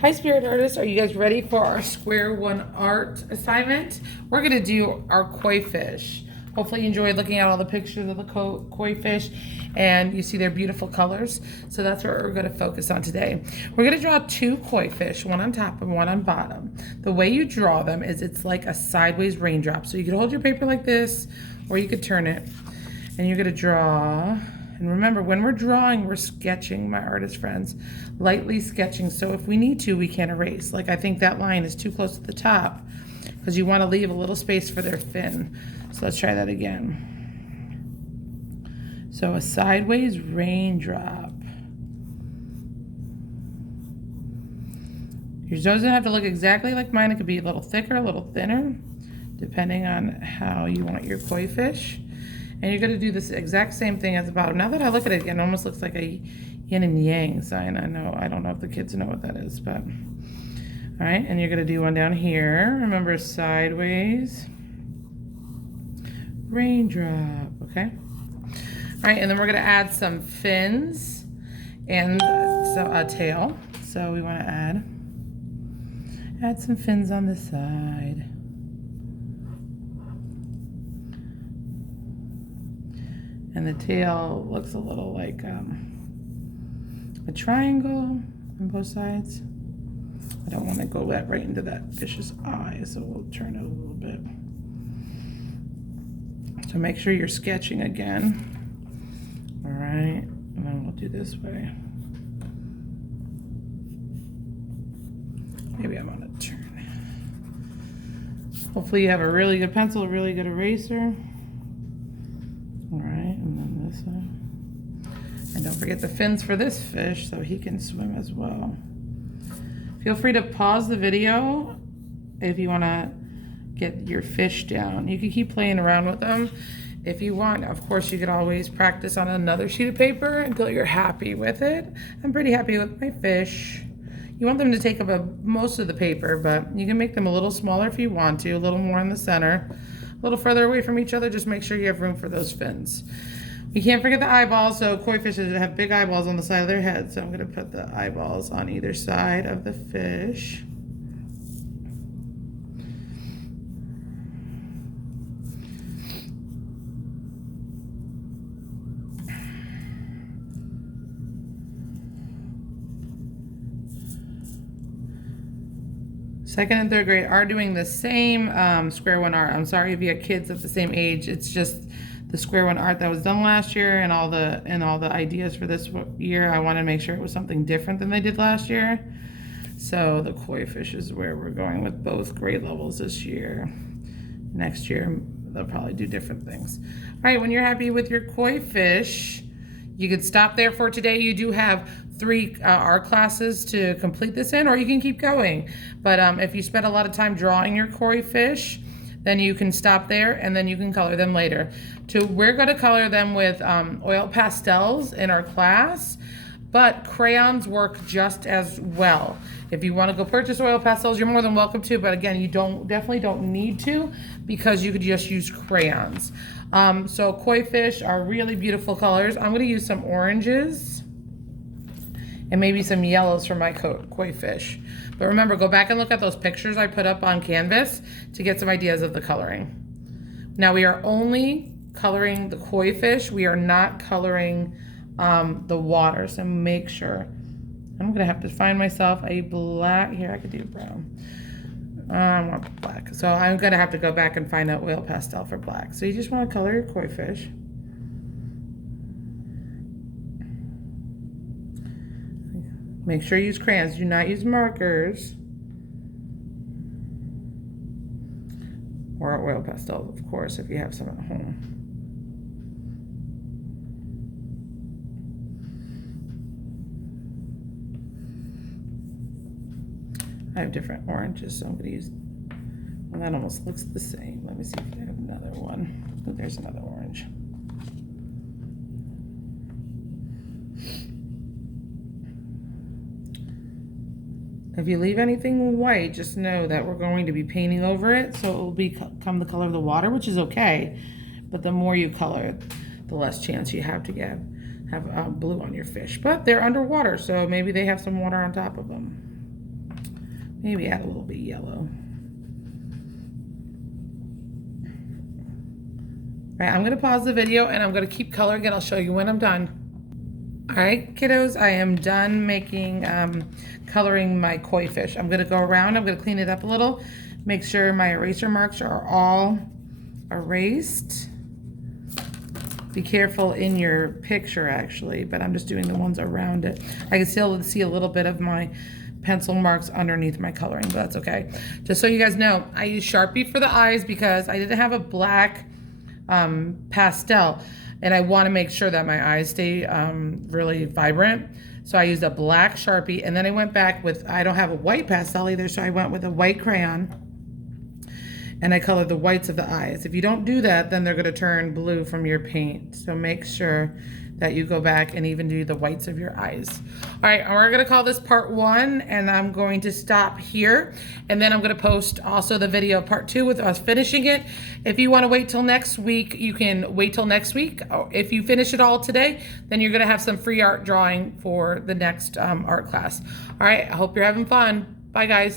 Hi, Spirit Artists. Are you guys ready for our Square One art assignment? We're going to do our koi fish. Hopefully you enjoyed looking at all the pictures of the koi fish and you see their beautiful colors. So that's what we're going to focus on today. We're going to draw two koi fish, one on top and one on bottom. The way you draw them is it's like a sideways raindrop. So you could hold your paper like this or you could turn it and you're going to draw. And remember, when we're drawing, we're sketching, my artist friends, lightly sketching. So if we need to, we can erase. Like I think that line is too close to the top because you want to leave a little space for their fin. So let's try that again. So a sideways raindrop. Yours doesn't have to look exactly like mine. It could be a little thicker, a little thinner, depending on how you want your koi fish. And you're going to do this exact same thing at the bottom. Now that I look at it again, it almost looks like a yin and yang sign. I don't know if the kids know what that is, but all right. And you're going to do one down here. Remember, sideways raindrop. Okay. All right, and then we're going to add some fins and so a tail. So we want to add some fins on the side. And the tail looks a little like a triangle on both sides. I don't want to go right into that fish's eye, so we'll turn it a little bit. So make sure you're sketching again. All right, and then we'll do this way. Maybe I'm on a turn. Hopefully you have a really good pencil, a really good eraser. All right, and then this one. And don't forget the fins for this fish so he can swim as well. Feel free to pause the video if you want to get your fish down. You can keep playing around with them if you want. Of course, you could always practice on another sheet of paper until you're happy with it. I'm pretty happy with my fish. You want them to take up most of the paper, but you can make them a little smaller if you want to, a little more in the center. A little further away from each other, just make sure you have room for those fins. We can't forget the eyeballs, so koi fishes have big eyeballs on the side of their head, so I'm going to put the eyeballs on either side of the fish. Second and third grade are doing the same Square One art. I'm sorry if you have kids of the same age. It's just the Square One art that was done last year and all the ideas for this year. I want to make sure it was something different than they did last year. So the koi fish is where we're going with both grade levels this year. Next year, they'll probably do different things. All right, when you're happy with your koi fish, you could stop there for today. You do have 3 art classes to complete this in, or you can keep going. But if you spend a lot of time drawing your koi fish, then you can stop there and then you can color them later. We're going to color them with oil pastels in our class, but crayons work just as well. If you want to go purchase oil pastels, you're more than welcome to, but again, you definitely don't need to because you could just use crayons. So koi fish are really beautiful colors. I'm going to use some oranges and maybe some yellows for my koi fish. But remember, go back and look at those pictures I put up on Canvas to get some ideas of the coloring. Now we are only coloring the koi fish. We are not coloring the water, so make sure. I'm gonna have to find myself a black, here I could do brown. I want black, so I'm gonna have to go back and find out oil pastel for black. So you just wanna color your koi fish. Make sure you use crayons, do not use markers. Or oil pastels, of course, if you have some at home. I have different oranges, so I'm going to use, well, that almost looks the same. Let me see if I have another one. Oh, there's another orange. If you leave anything white, just know that we're going to be painting over it, so it will become the color of the water, which is okay. But the more you color it, the less chance you have to have blue on your fish. But they're underwater, so maybe they have some water on top of them. Maybe add a little bit yellow. All right, I'm gonna pause the video and I'm gonna keep coloring and I'll show you when I'm done. All right, kiddos, I am done making, coloring my koi fish. I'm gonna go around, I'm gonna clean it up a little, make sure my eraser marks are all erased. Be careful in your picture actually, but I'm just doing the ones around it. I can still see a little bit of my pencil marks underneath my coloring, but that's okay. Just so you guys know, I use Sharpie for the eyes because I didn't have a black pastel, and I want to make sure that my eyes stay really vibrant. So I used a black Sharpie, and then I went back with, I don't have a white pastel either, so I went with a white crayon, and I colored the whites of the eyes. If you don't do that, then they're gonna turn blue from your paint. So make sure that you go back and even do the whites of your eyes. All right, we're gonna call this part 1, and I'm going to stop here. And then I'm gonna post also the video of part 2 with us finishing it. If you wanna wait till next week, you can wait till next week. If you finish it all today, then you're gonna have some free art drawing for the next art class. All right, I hope you're having fun. Bye guys.